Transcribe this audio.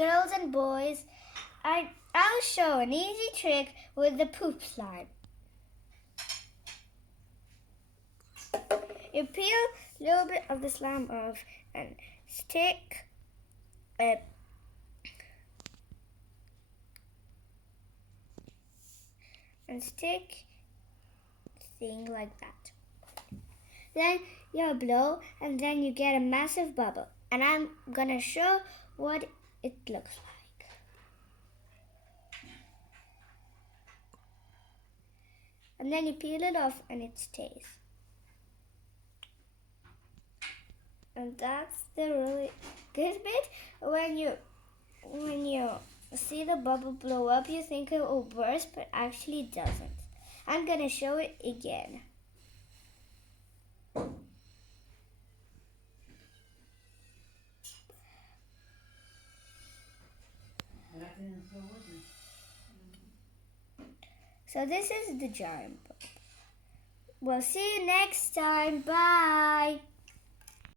girls and boys, I'll show an easy trick with the poop slime. You peel a little bit of the slime off and stick a thing like that. Then you blow and then you get a massive bubble. And I'm gonna show what it looks like. And then you peel it off and it stays. And that's the really good bit. When you see the bubble blow up, you think it will burst, but actually it doesn't. I'm gonna show it again. So this is the giant bubble. We'll see you next time. Bye.